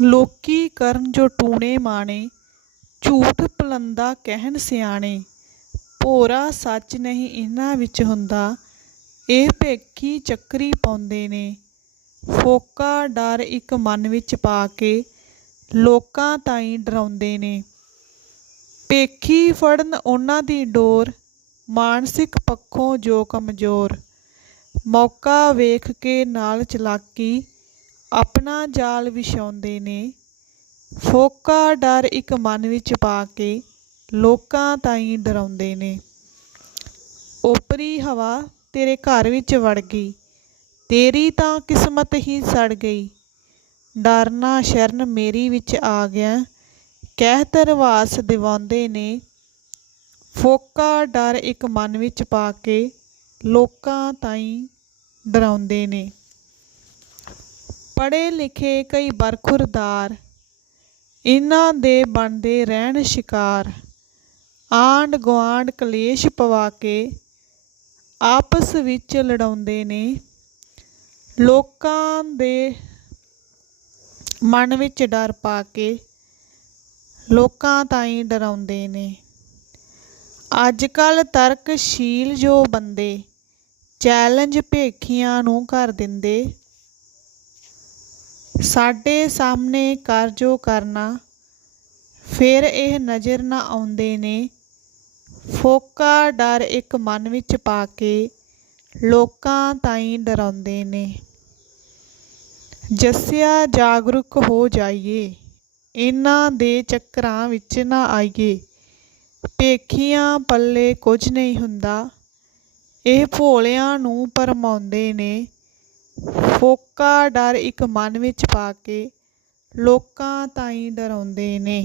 ਲੋਕੀ ਕਰਨ ਜੋ ਟੂਣੇ ਮਾਣੇ, ਝੂਠ ਪਲੰਦਾ ਕਹਿਣ ਸਿਆਣੇ। ਭੋਰਾ ਸੱਚ ਨਹੀਂ ਇਹਨਾਂ ਵਿੱਚ ਹੁੰਦਾ, ਇਹ ਭੇਖੀ ਚੱਕਰੀ ਪਾਉਂਦੇ ਨੇ। ਫੋਕਾ ਡਰ ਇੱਕ ਮਨ ਵਿੱਚ ਪਾ ਕੇ ਲੋਕਾਂ ਤਾਈਂ ਡਰਾਉਂਦੇ ਨੇ। ਭੇਖੀ ਫੜਨ ਉਹਨਾਂ ਦੀ ਡੋਰ, ਮਾਨਸਿਕ ਪੱਖੋਂ ਜੋ ਕਮਜ਼ੋਰ। ਮੌਕਾ ਵੇਖ ਕੇ ਨਾਲ ਚਲਾਕੀ ਆਪਣਾ ਜਾਲ ਵਿਛਾਉਂਦੇ ਨੇ। ਫੋਕਾ ਡਰ ਇੱਕ ਮਨ ਵਿੱਚ ਪਾ ਕੇ ਲੋਕਾਂ ਤਾਈਂ ਡਰਾਉਂਦੇ ਨੇ। ਓਪਰੀ ਹਵਾ ਤੇਰੇ ਘਰ ਵਿੱਚ ਵੜ ਗਈ। ਤੇਰੀ ਤਾਂ ਕਿਸਮਤ ਹੀ ਸੜ ਗਈ। ਡਰਨਾ ਸ਼ਰਨ ਮੇਰੀ ਵਿੱਚ ਆ ਗਿਆ। ਕਹਿ ਤਰਵਾਸ ਦਿਵਾਉਂਦੇ ਨੇ। ਫੋਕਾ ਡਰ ਇੱਕ ਮਨ ਵਿੱਚ ਪਾ ਕੇ ਲੋਕਾਂ ਤਾਈਂ ਡਰਾਉਂਦੇ ਨੇ। ਪੜ੍ਹੇ ਲਿਖੇ ਕਈ ਬਰਖੁਰਦਾਰ ਇਹਨਾਂ ਦੇ ਬਣਦੇ ਰਹਿਣ ਸ਼ਿਕਾਰ ਆਂਢ ਗੁਆਂਢ ਕਲੇਸ਼ ਪਵਾ ਕੇ ਆਪਸ ਵਿੱਚ ਲੜਾਉਂਦੇ ਨੇ। ਲੋਕਾਂ ਦੇ ਮਨ ਵਿੱਚ ਡਰ ਪਾ ਕੇ ਲੋਕਾਂ ਤਾਈਂ ਡਰਾਉਂਦੇ ਨੇ। ਅੱਜ ਕੱਲ ਤਰਕਸ਼ੀਲ ਜੋ ਬੰਦੇ ਚੈਲੰਜ ਭੇਖੀਆਂ ਨੂੰ ਕਰ ਦਿੰਦੇ ਸਾਡੇ ਸਾਹਮਣੇ ਕਰ ਕਰਨਾ, ਫਿਰ ਇਹ ਨਜ਼ਰ ਨਾ ਆਉਂਦੇ ਨੇ। ਫੋਕਾ ਡਰ ਇੱਕ ਮਨ ਵਿੱਚ ਪਾ ਕੇ ਲੋਕਾਂ ਤਾਈਂ ਡਰਾਉਂਦੇ ਨੇ। ਜੱਸਿਆ ਜਾਗਰੂਕ ਹੋ ਜਾਈਏ ਇਹਨਾਂ ਦੇ ਚੱਕਰਾਂ ਵਿੱਚ ਨਾ ਆਈਏ। ਭੇਖੀਆਂ ਪੱਲੇ ਕੁਝ ਨਹੀਂ ਹੁੰਦਾ, ਇਹ ਭੋਲਿਆਂ ਨੂੰ ਭਰਮਾਉਂਦੇ ਨੇ। ਫੋਕਾ ਡਰ ਇੱਕ ਮਨ ਵਿੱਚ ਪਾ ਕੇ ਲੋਕਾਂ ਤਾਈਂ ਡਰਾਉਂਦੇ ਨੇ।